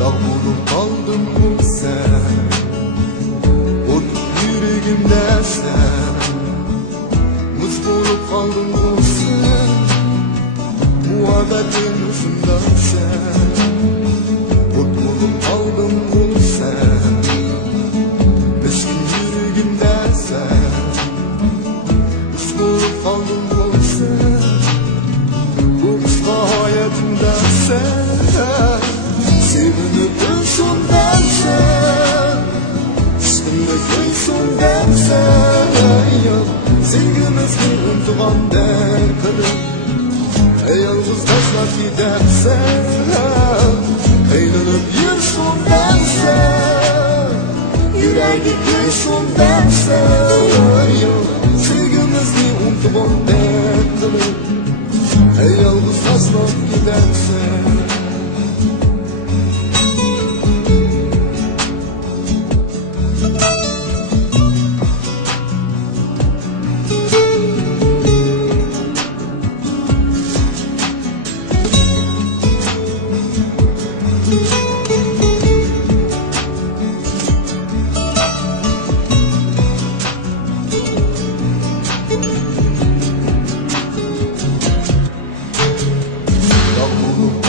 Dağ bulup kaldın mı sen? Ot yüreğimde sen. Muz bulup kaldın mı sen? Muhabbetin ucunda sen. Ot bulup kaldın mı sen? Miskin yüreğimde sen. Muz bulup kaldın mı sen? Bu kısa hayatımda sen. Sevinip gülsün dersen, üstümde gülsün dersen, sevgimizni unutgan derdim. Yalnız taşlap gidersen, eğlenip yürüsün dersen, yüreği gülsün dersen, sevgimizni unutgan derdim. Yalnız taşlap gidersen.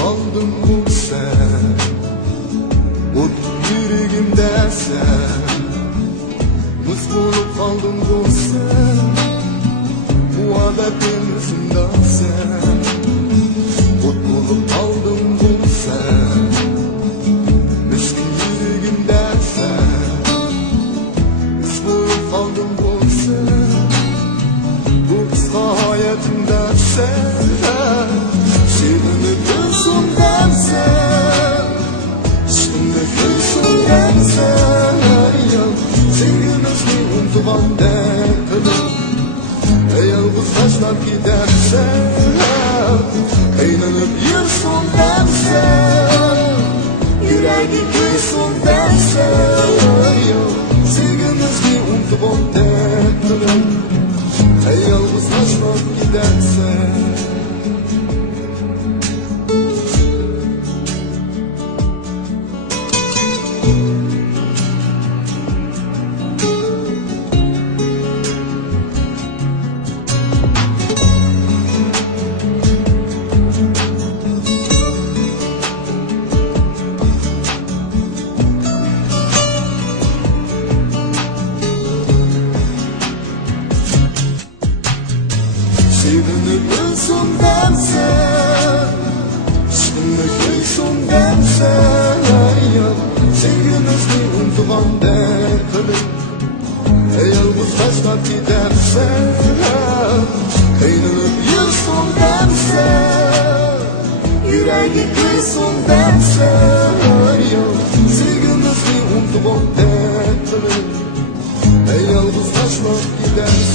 Aldın mı sen? Ot yüreğimde sen. Muz bulup kaldın mı sen? Muhabbetin ucunda sen. Ot bulup kaldın mı sen? Miskin yüreğimde sen. Muz bulup kaldın mı sen? Bu kısa hayatımda sen. Sevinip gülsün dersen, üstümde gülsün dersen, sevgimizni unutgan derdim. Yalnız taşlap gidersen, eğlenip yürüsün dersen, yüreği gülsün dersen, sevgimizni unutgan derdim. Yalnız taşlap gidersen. Sevinip gülsün dersen, üstümde gülsün dersen, sevgimizni unutgan derdim. Yalnız taşlap gidersen, eğlenip yürüsün dersen, yüreği gülsün dersen, sevgimizni unutgan derdim. Yalnız taşlap gidersen.